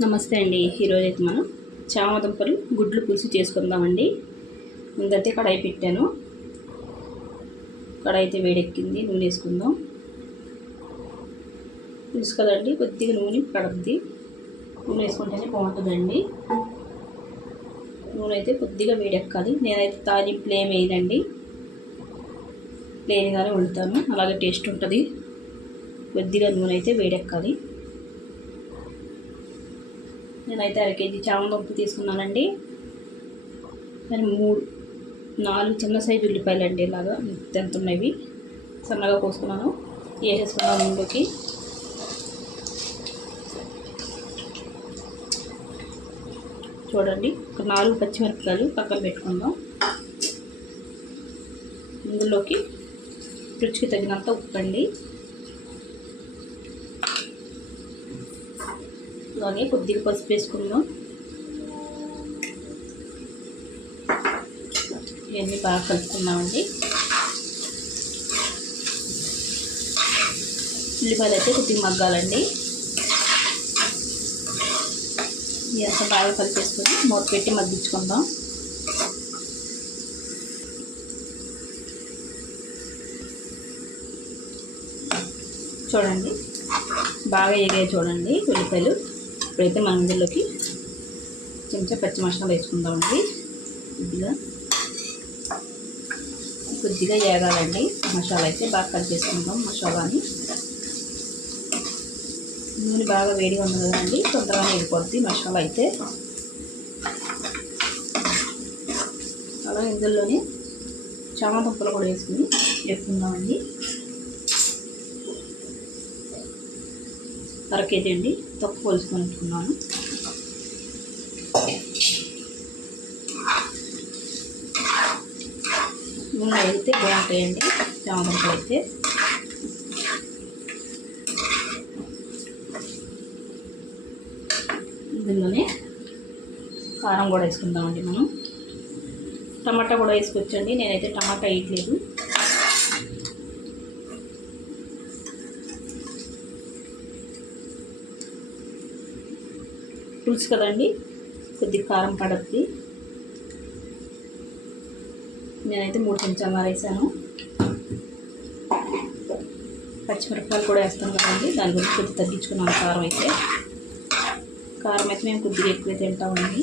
నమస్తే అండి. ఈరోజు అయితే మనం చామదుంపలు గుడ్లు పులుసు చేసుకుందామండి. ముందైతే కడాయి పెట్టాను. కడాయి అయితే వేడెక్కింది నూనె వేసుకుందాం. తెలుసు కదండి కొద్దిగా నూనె పడుద్ది. నూనె వేసుకుంటేనే బాగుంటుందండి. నూనె అయితే కొద్దిగా వేడెక్కాలి. నేనైతే తాలింపులు ఏమి వేయనండి. ప్లేన్గానే వండుతాను. అలాగే టేస్ట్ ఉంటుంది. కొద్దిగా నూనె అయితే వేడెక్కాలి. నేనైతే అర కేజీ చామదుంప తీసుకున్నానండి. మరి మూడు నాలుగు చిన్న సైజు ఉల్లిపాయలు అండి ఇలాగా. ఎంత ఉన్నవి? సన్నగా కోసుకున్నాను. వేసేసుకున్నాను ఇందులోకి చూడండి. ఒక నాలుగు పచ్చిమిరపకాయలు పక్కన పెట్టుకుందాం. ఇందులోకి రుచికి తగినంత ఉప్పు అండి వేసుకొని కొద్దిగా పసుపు వేసుకుందాం. ఇవన్నీ బాగా కలుపుకున్నామండి ఉల్లిపాయలు అయితే కొద్దిగా మగ్గాలండి. ఇదంతా బాగా కలిపేసుకొని మూత పెట్టి మగ్గించుకుందాం. చూడండి బాగా ఎగాయి చూడండి ఉల్లిపాయలు. ఇప్పుడైతే మనం ఇందులోకి చెంచా పచ్చి మసాలా వేసుకుందామండి. కొద్దిగా కొద్దిగా ఏగాలండి. మసాలా అయితే బాగా కట్ చేసుకుందాం మసాలాని. నూనె బాగా వేడిగా ఉంది కదండి తొందరగా వెళ్ళిపోద్ది మసాలా అయితే. అలా ఇందులోనే చామ చామదుంపలు కూడా వేసుకుని వేసుకుందామండి అర కేజీ అండి. తక్కువ పోల్చుకొని నూనె అయితే బాగుంటాయండి. చామదుంపలు అయితే. ఇందులోనే కారం కూడా వేసుకుందామండి మనం. టమాటా కూడా వేసుకోవచ్చండి నేనైతే టమాటా వేయట్లేదు. పులుసు కదండి కొద్దిగా కారం పడద్ది. నేనైతే మూడు చెంచాలు వేసాను. పచ్చిమిరపకాయలు కూడా వేస్తాను కదండి దాని గురించి కొద్దిగా తగ్గించుకున్నాను కారం అయితే. కారం అయితే మేము కొద్దిగా ఎక్కువ తింటామండి.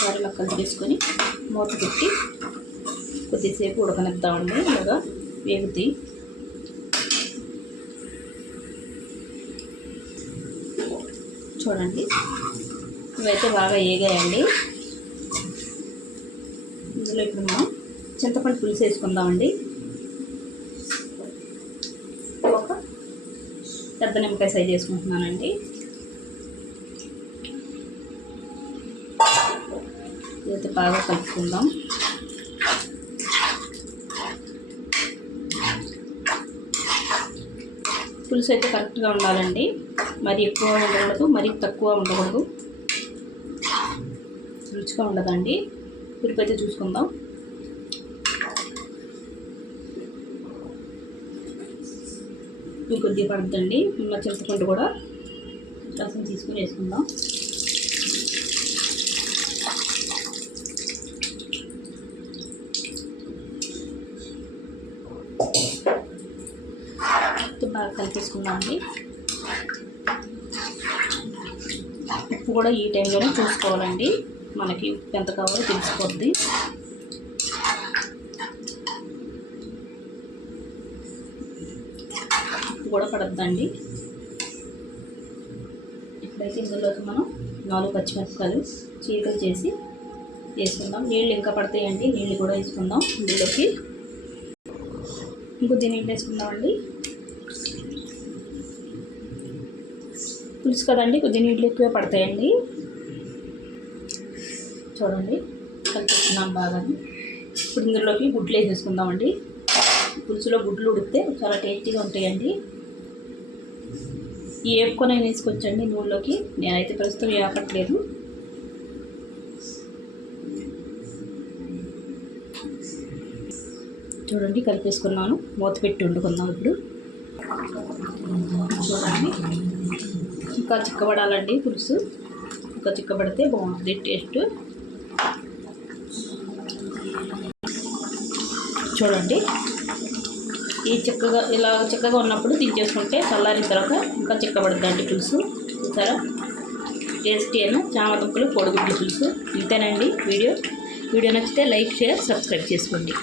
కారంలో తీసుకొని మూత పెట్టి కొద్దిసేపు ఉడకనిద్దామండి ఇలాగా వేగుతాయి చూడండి. ఇవైతే బాగా ఏగాయండి. ఇందులో ఇప్పుడు మనం చింతపండు పులుసు వేసుకుందామండి. ఒక పెద్ద నిమ్మకాయ సైజ్ వేసుకుంటున్నానండి. ఇదైతే బాగా కలుపుకుందాం. పులుసు అయితే కరెక్ట్గా ఉండాలండి. మరి ఎక్కువ ఉండకూడదు మరి తక్కువ ఉండకూడదు. రుచిగా ఉండదండి. పులుపు అయితే చూసుకుందాం కొద్దిగా పడుతుందండి. మిమ్మల్ని చింతపండు కూడా రసం తీసుకుని వేసుకుందాం. బాగా కలిపేసుకుందాం అండి ఉప్పు కూడా ఈ టైంలోనే చూసుకోవాలండి. మనకి ఉప్పు ఎంత కావాలో తెలిసిపోద్ది ఉప్పు కూడా పడద్దండి. ఇప్పుడైతే ఇందులోకి మనం నాలుగు పచ్చిమిరపకాయలు చీకలు చేసి వేసుకుందాం. నీళ్ళు ఇంకా పడతాయండి. నీళ్ళు కూడా వేసుకుందాం ఇందులోకి. ఇంకొద్ది నీళ్ళు వేసుకుందామండి పులుసు కదండి కొద్దిగా నీళ్ళు ఎక్కువ పడతాయండి. చూడండి కలిపిస్తున్నాం బాగా ఇప్పుడు ఇందులోకి గుడ్లు వేసేసుకుందామండి. పులుసులో గుడ్లు ఉడితే చాలా టేస్టీగా ఉంటాయండి. వేపుకొని వేసుకొచ్చండి నూనెలోకి నేనైతే ప్రస్తుతం వేపట్లేదు చూడండి కలిపేసుకున్నాను. మూత పెట్టి వండుకుందాం ఇప్పుడు. చూడండి ఇంకా చిక్కబడాలండి పులుసు. ఇంకా చిక్కబడితే బాగుంటుంది టేస్ట్. చూడండి. ఈ చిక్కగా ఇలా చిక్కగా ఉన్నప్పుడు దించేసుకుంటే చల్లారిన తర్వాత ఇంకా చిక్కబడుతుందండి పులుసు. చూసారా? టేస్టీ అయిన చామదుంపలు కోడిగుడ్డు పులుసు. ఇంతేనండి వీడియో. వీడియో నచ్చితే లైక్ షేర్ సబ్స్క్రైబ్ చేసుకోండి.